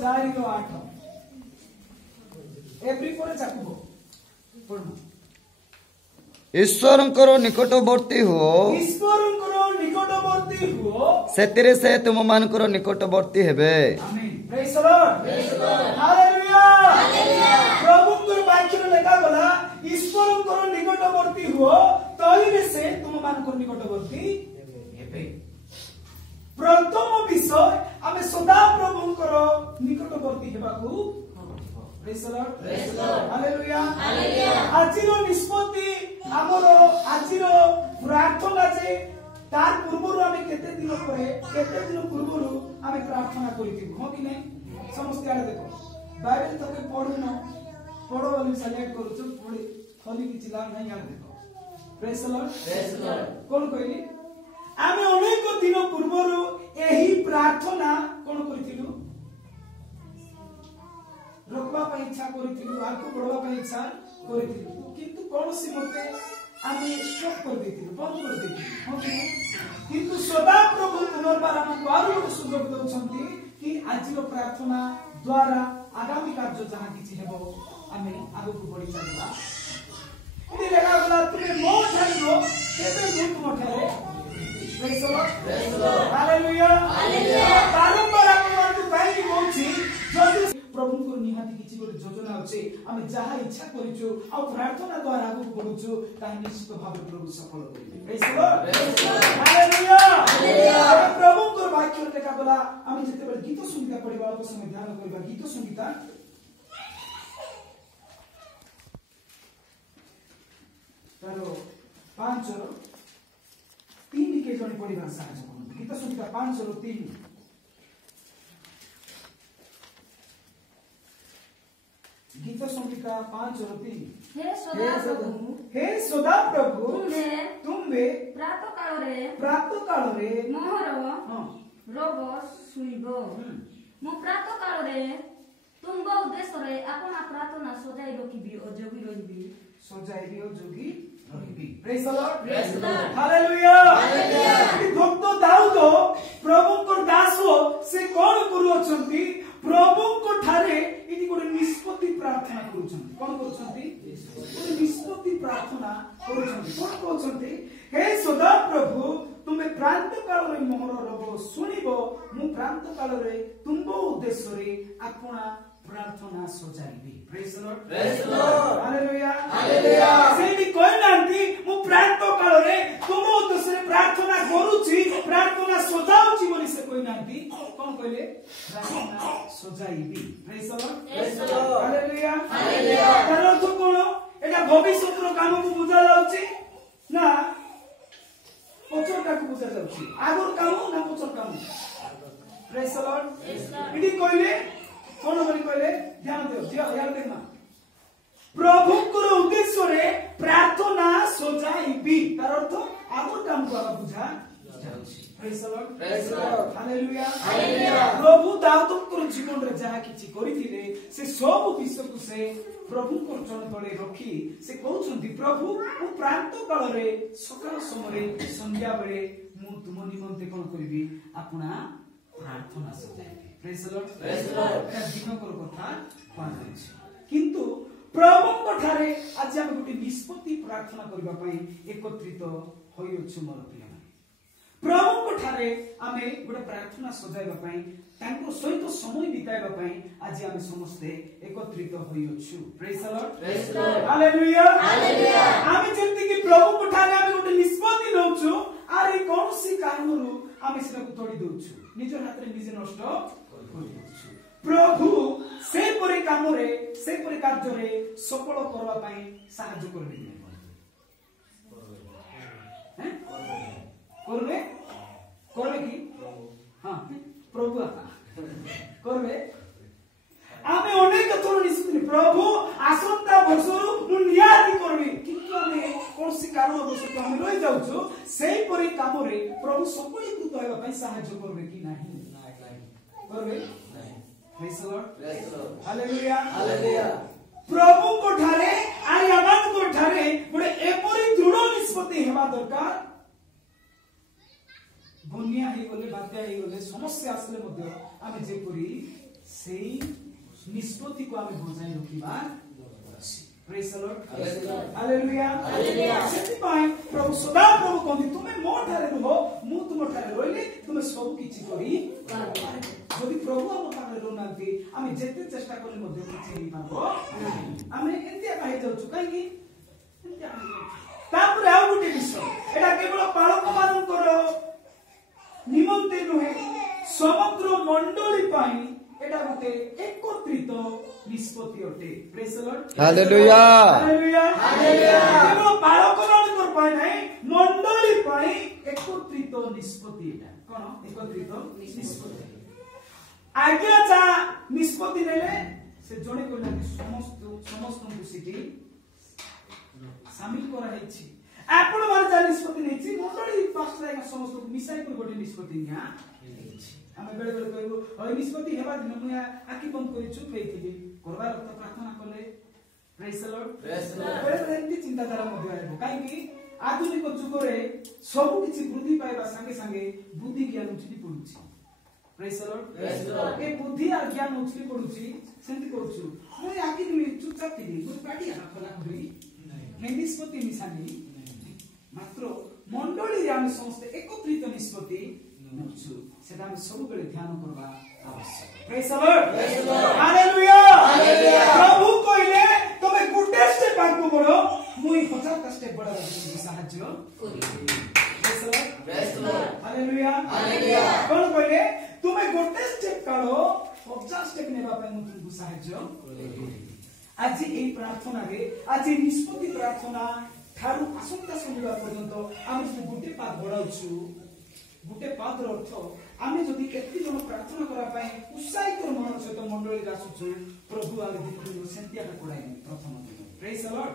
4:8 एप्री पर चाकू पढ़ो ईश्वरंकर निकटवर्ती हो सेतिरे से तुम मानकर निकटवर्ती हेबे। आमीन प्रेज द लॉर्ड हालेलुया प्रभुଙ୍କର ବାକ୍ୟରେ ଲେଖା ଗଲା ଈଶ୍ୱରଙ୍କର ନିକଟବର୍ତ୍ତୀ ହୁଅ ତହିଁରେ ସେ ତୁମ ମାନଙ୍କର ନିକଟବର୍ତ୍ତୀ ହେବେ। ପ୍ରଥମ ବିଷୟ ଆମେ ସଦା ପ୍ରଭୁଙ୍କର ନିକଟବର୍ତ୍ତୀ ହେବାକୁ ପ୍ରେଜ ଦ ଲର୍ଡ ହାଲେଲୁୟା ଆଜିର ନିଷ୍ପତ୍ତି ଆମର ଆଜିର ପ୍ରାର୍ଥନା ଯେ तार पूर्वरु आमे केते दिन पूर्वरु आमे प्रार्थना करिथिबु हो कि नै समस्त आले देखो बाइबल तके पढुनो पढो बोली सेलेक्ट करूछु पढी खोली कि चिला नै आले देखो प्रेज द लॉर्ड कोन कहली आमे अनेक दिन पूर्वरु एही प्रार्थना कोन करिथिलु रोकबा पई इच्छा करिथिलु आको पढवा पई इच्छा करिथिलु किंतु कोनसी मते आमे स्टॉप कर देथिलु बंद कर देथिलु हो कि किंतु सदा प्रभु पुनर्बार हमको आरो एक सुযোগ दउछंती कि आजिरो प्रार्थना द्वारा आगामी कार्य जहां किछि हेबो आमे आगु को बढ़ी चलबा इने लगा गला तुमे मो ठाइरो केबे मुत मठारे प्रेज द लॉर्ड हालेलुया बारंबार आपण को पाई होछि जदि प्रभु को निहाती किछि गोटे योजना अछि आमे जहा इच्छा करिछु आ प्रार्थना द्वारा आगु बढ़ुछु ताहि निश्चित भाबे प्रभु सफल करिबे प्रेज द लॉर्ड हालेलुया प्रभु को वाक्य लेखा गला आमे जते गीत संगीता पढिबा को समय ध्यान करबा गीत संगीता तारो 5:3 के जणी पढिबा साहाय्य करु गीत संगीता 5:3 गीत संगीता 5:3 हे सदा प्रभु तुम्बे प्रातः काल रे मोहर रोग सुइबो मो प्रातः काल रे तुंबो उद्देश्य रे अपना प्रार्थना सजाई रखिबी ओ जोगी रहिबी प्रेज द लॉर्ड हालेलुया भक्त दाऊद प्रभुଙ୍କର दास से कोन करू अछंती प्रभुଙ୍କ ठारे इति गोटे निष्पत्ति प्रार्थना करूछंती कोन करूछंती गोटे निष्पत्ति प्रार्थना करूछंती कोन कहउछंती हे सदा प्रभु तुमे प्रांत काल रे मोहर रोग सुनिबो मु प्रांत काल रे तुंबो उद्देश्य रे अपना प्रार्थना सजाइबी प्रेज द लॉर्ड हालेलुया सेठी कहनांती मु प्रांत काल रे तुमो उद्देश्य रे प्रार्थना करूची प्रार्थना सजाउची बोली से कहनांती कोन कहले प्रार्थना सजाइबी प्रेज द लॉर्ड हालेलुया तार अर्थ कोन एटा भविष्यतर काम को बुझा जाउची ना पचर का को बुझा जाउची आगर काम ना पचर काम प्रेज द लॉर्ड इडी कहले कोन बोली कहले ध्यान दियो यार देखना प्रभुଙ୍କର उद्देश्य रे प्रार्थना सजाइबी तार अर्थ आगर काम को बुझा जाउची प्रेज द लॉर्ड हालेलुया प्रभु दाऊदଙ୍କର जीवन रे जहा किछि करिथिले से सब विषय को से प्रभुଙ୍କର चरण तळे रखी से कहउछंती प्रभु मु प्रांत काल रे सकाळ समय संध्या बेले मु तुम निमंते कोन करबी अपना प्रार्थना सजाइबी प्रेज द लॉर्ड एटा दिनकर कथा पाछ किंतु प्रभुଙ୍କ ठारे आज हम गोटे निष्पत्ति प्रार्थना करबा पई एकत्रित होई अछि मोर प्रिय प्रभुଙ୍କ ठारे आमे गोटे प्रार्थना सजाइबा पई तांको सहित समय बिताइबा पई आज आमे समस्ते एकत्रित होई अछि प्रेज द लॉर्ड हालेलुया आमे जेंति कि प्रभुଙ୍କ ठारे आमे गोटे निष्पत्ति नउछु आरे कोनसी कारणरू आमे सेटा को तोड़ी दउछु निज हाथ रे निजे नष्ट करि दउछु प्रभु से परि काम रे से परि कार्य रे सफल करबा पई सहायता करबे हैं करबे करबे की हां प्रभु करबे आमे अनेक थोर निष्पत्ति प्रभु आसंता वर्षरु मु नियाति करबी किंतु आमे कोनसी कारण बसत हम रहि जाउछु सेही परि काम रे प्रभु सफलीकृत होबा पई सहायता करबे कि नाही करबे प्रेज द लॉर्ड हालेलुया प्रभु को ठारे आइ आमान को ठारे बडे एपरि दृढ़ निष्पत्ति हेबा दरकार बन्या हे गले बात्या हे गले समस्या आसले मध्ये आमे जेपरि सेही निष्पत्ति को आमे बजाय रखिबा प्रेज द लॉर्ड हालेलुया सेति पाई प्रभु सदा प्रभु कहते तुमे मो ठारे रहो मु तुम ठारे रहिले तुमे सब किछि करी जदि प्रभु हम पाखरे रहनांती आमे जेते चेष्टा करले मध्ये किछि हेई पाबो आमे एतिया काहे जाउछु काहे कि एतिया तापर आउ गुटे विषय एटा केवल पालक मानकर निमंते नुहे समग्र मंडली पाई एटा गुटे एकत्रित निष्पत्ति अटे praise the lord hallelujah hallelujah hallelujah केवल बालक मानकर पाई नै मंडली पाई एकत्रित निष्पत्ति एटा कोन एकत्रित निष्पत्ति आज्ञा चा निष्पत्ति नेले से जणे कोला समस्त खुशीटी शामिल करा हेछि आपण माने जा निष्पत्ति नेछि मंडली पास्टर या समस्त को मिसाई कर गोटे निष्पत्ति निया आमे बेले बेले कहबो ओइ निष्पत्ति हेबा दिन मुया आखि बंद करि चुप हेतिली करबार अर्थ प्रार्थना करले प्रेज द लॉर्ड बेले एंती चिंता धारा मध्ये आइबो काई कि आधुनिक जुग रे सब किछि वृद्धि पाइबा संगे संगे बुद्धि ज्ञान उछली पडुछि प्रेज द लॉर्ड ए बुद्धि आ ज्ञान उछली पडुछि सेंति कहछु मुया आखि दिली चुपचाप थिली गुड पाटी आ खला करी नै निष्पत्ति निसानी मात्र मंडली रे हम समस्त एकत्रित निष्पत्ति नछु सेटा हम सब बेले ध्यान करबा आवश्यक praise the lord hallelujah hallelujah प्रभु कहले तमे गुटे स्टेप आगु बढो मुई 50 टा स्टेप बढा तुमको सहाय्य करी praise the lord hallelujah hallelujah कोन कहले तुमे गुटे स्टेप काढो 50 स्टेप नेबा पय मु तुमको सहाय्य करी आज এই प्रार्थना रे आज निष्पत्ति प्रार्थना थारु आसंता सुनिबा पर्यंत आमे जे गुटे पाद बढाउछु गुटे पाद रो अर्थ आमे जदि केति जन प्रार्थना करा पाए उत्साहित मन सहित मंडली आसुछु प्रभु आले दिनु सेंतिया पडाई प्रथम praise the lord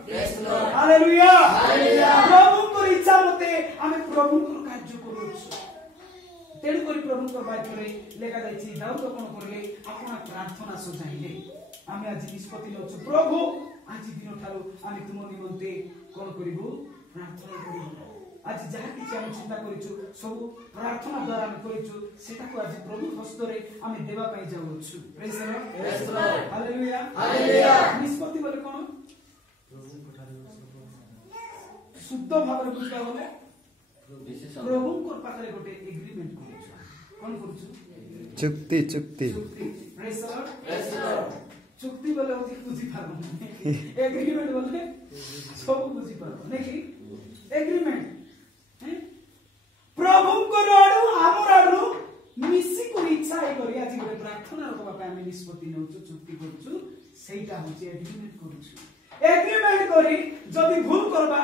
hallelujah hallelujah प्रभु को इच्छा मते आमे प्रभु को कार्य करूछु तेणु करी प्रभु को बाइबल लेखा जायछि दाऊद कोन करले आपना प्रार्थना सजाइले आमे आज निष्पत्ति लछु प्रभु आज दिन ठारो आमे तुम निमंते कोन करिबु प्रार्थना करिबु आज जहा किछि आमे चिंता करिछु सब प्रार्थना द्वारा आमे करिछु सेटा को आज प्रभु हस्तरे आमे देबा पाई जाउछु praise the lord hallelujah hallelujah निष्पत्ति बोले कोन शुद्ध भाବରେ बुझा बोले प्रभु को पाखरे गोटे एग्रीमेंट करिछु कोन करिछु चुक्ति चुक्ति प्रेज द लॉर्ड चुक्ति बोले होती बुझी पारो एग्रीमेंट बोले सब बुझी पारो नेकी एग्रीमेंट प्रभु को रडु हमराडु मिसी को इच्छा है करी आज गोटे प्रार्थना रखबा पे हम निष्पत्ति नउछु चुक्ति करछु सेटा होची एग्रीमेंट करछु एग्रीमेंट करी जदी भूल करबा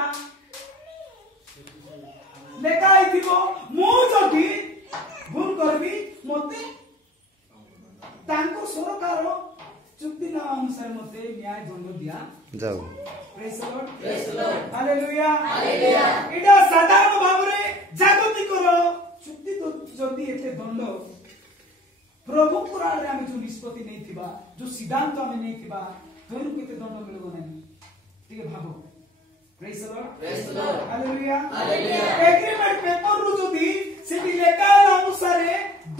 लेखाई थिबो मु जदी भूल करबी मते तांको सरकार चुक्ति ना अनुसार मते न्याय दंड दिया जाऊ praise the lord hallelujah hallelujah Ida साधारण भाबरे जागतिक चुक्ति तो जदी एते दंड प्रभु पुराण रे हम जो निष्पत्ति नै थिबा जो सिद्धांत हम नै थिबा तोरु केते दंड मिलबो नै ठीक है भाबो praise the lord hallelujah hallelujah agreement paper रु जदी सेटी लेखाल अनुसार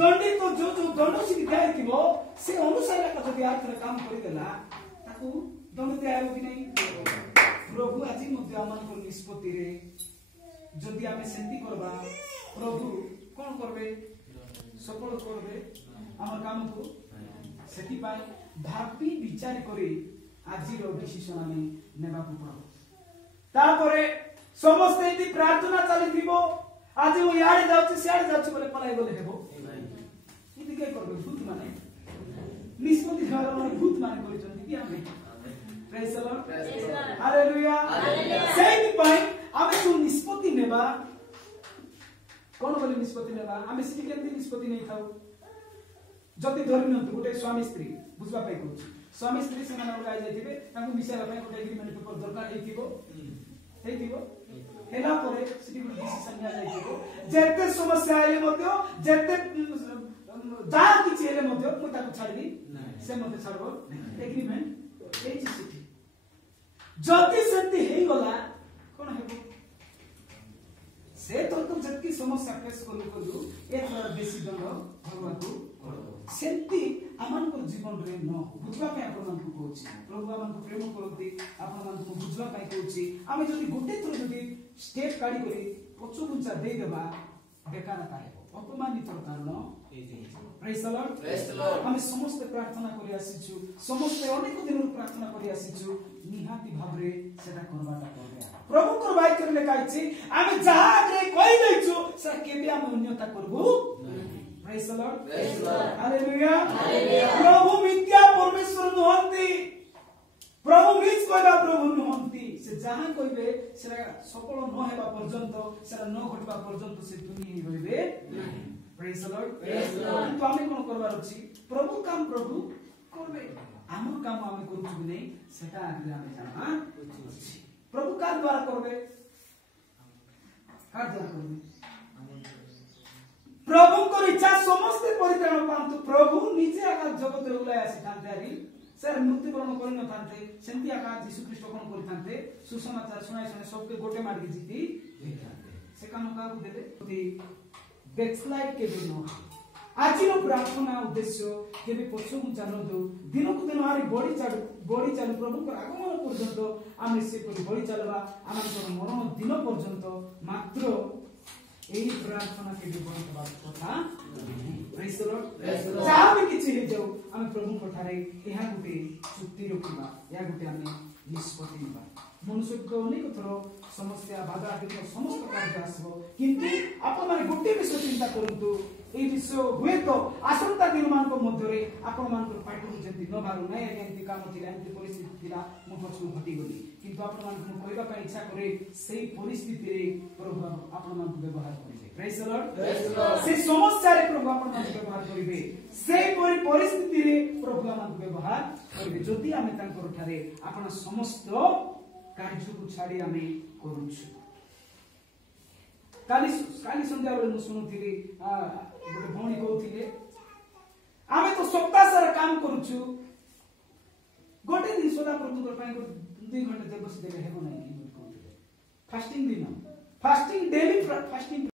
दंडित तो जो दंड से दिया थिबो से अनुसार का जदी आत्र काम करि देला ताकू दंड दिया हो कि नै प्रभु आज मध्ये आमान को निष्पत्ति रे जदी आमे सेंती करबा प्रभु कोन करबे सफल करबे हमर काम को सेति पाई भाबी विचार करी आज रो डिसिजन आमे नेबा को पड़ो तापरे समस्त एति प्रार्थना चली थिबो आज वो याडे जाउछि सियाडे जाउछि बोले पलाई बोले हेबो इति के करबे भूत माने निष्पत्ति द्वारा माने भूत माने करिसथि कि आमे praise the lord hallelujah hallelujah सेति पाई आमे जो निष्पत्ति नेबा कोन बोले निष्पत्ति नेबा आमे सिटी केति निष्पत्ति नै थाउ जति धरि नंतु गोटे स्वामी स्त्री बुझबा पाई कहू स्वामी स्त्री से माने लगाइ जाइथिबे ताकू मिसाला पाई गोटे एग्रीमेंट पेपर दरकार हेतिबो हेला परे सिटी को डिसिजन निया जाइथिबो जेते समस्या आइले मध्य जेते जा किछि हेले मध्य मु ताकू छाडबी से मते छाडबो एग्रीमेंट एची सिटी जति सेति हेई गला कोन हेबो से तो जबकि समस्या फेस करू एथर बेसी दंड भरवाकू सेंती आमान को जीवन रे न बुझवा पे आपण मन को कहूची प्रभु आमान को प्रेम करती आपण मन को बुझवा पे कहूची आमे जदी गोटे थर जदी स्टेप काढी करी पछु गुंचा दे देबा बेकार काहे अपमानित कारण प्रेज द लॉर्ड हम समस्त प्रार्थना करी आसीछु समस्त अनेक दिन प्रार्थना करी आसीछु निहाती भाबरे सेटा करबाटा करबे प्रभु को वाक्य रे लिखाइछि आमे जहा रे कहि दैछु से केबे हम अन्यता करबो प्रेज द लॉर्ड हालेलुया प्रभु मिथ्या परमेश्वर नहंती प्रभु मिछ कहबा प्रभु नहंती से जहा कहबे सेरा सफल न हेबा पर्यंत सेरा न घटबा पर्यंत से दुनिया रहबे प्रेज द लॉर्ड तो आमे कोन करबार अछि प्रभु काम प्रभु करबे हमर काम आमे करू कि नै सेटा आगे आमे जाना अछि प्रभु का द्वारा करबे का द्वारा करबे प्रभु को इच्छा समस्त परित्राण पांतु प्रभु निजे आका जगत रे उलाय आसी तांतारी सर मृत्युवरण करि न तांते सेंती आका यीशु ख्रीष्ट कोन करि तांते सुसमाचार सुनाय सुनाय सबके गोटे मार के जीती से काम का को देबे बैकस्लाइड के बिनो आजिनो प्रार्थना उद्देश्य केबे पछो जानो दो दिन को दिन आरी बड़ी चालू प्रभु को आगमन पर्यंत आमे से को बड़ी चालवा आमर मरण दिन पर्यंत मात्र एही प्रार्थना के बड़ी बात कथा प्रेज द लॉर्ड चाहे भी किछि हे जाऊ आमे प्रभु को ठारे एहा गुटे चुक्ति रखिबा या गुटे आमे निष्पत्ति निबा मनुष्य को अनेक थरो समस्या बाधा आदि समस्त कार्य आसबो किंतु आपण माने गुटे विषय चिंता करंतु ए विषय हुए तो आसंता दिन मान को मध्य रे आपण मान को पाटू जति न बारू नै एंती काम थिला एंती परिस्थिति थिला मो पछु घटी गली किंतु आपण मान को कहबा पई इच्छा करे सेही परिस्थिति रे प्रभु आपण मान को व्यवहार करिवे प्रेज द लॉर्ड से समस्या रे प्रभु आपण मान को व्यवहार करिवे सेही परिस्थिति रे प्रभु मान को व्यवहार करिवे जति आमे तांकर ठारे आपण समस्त कार्य को छाडी आमे करूछु काली संध्या बेले मु सुनुथिली गोटे भौणी कहउथिले आमे तो सप्ताह सारा काम करूछु गोटे दिन सदा प्रभु कर पाए 2 घंटा जब बस देले हेबो नै कि कहउथिले फास्टिंग दिन फास्टिंग डेली फास्टिंग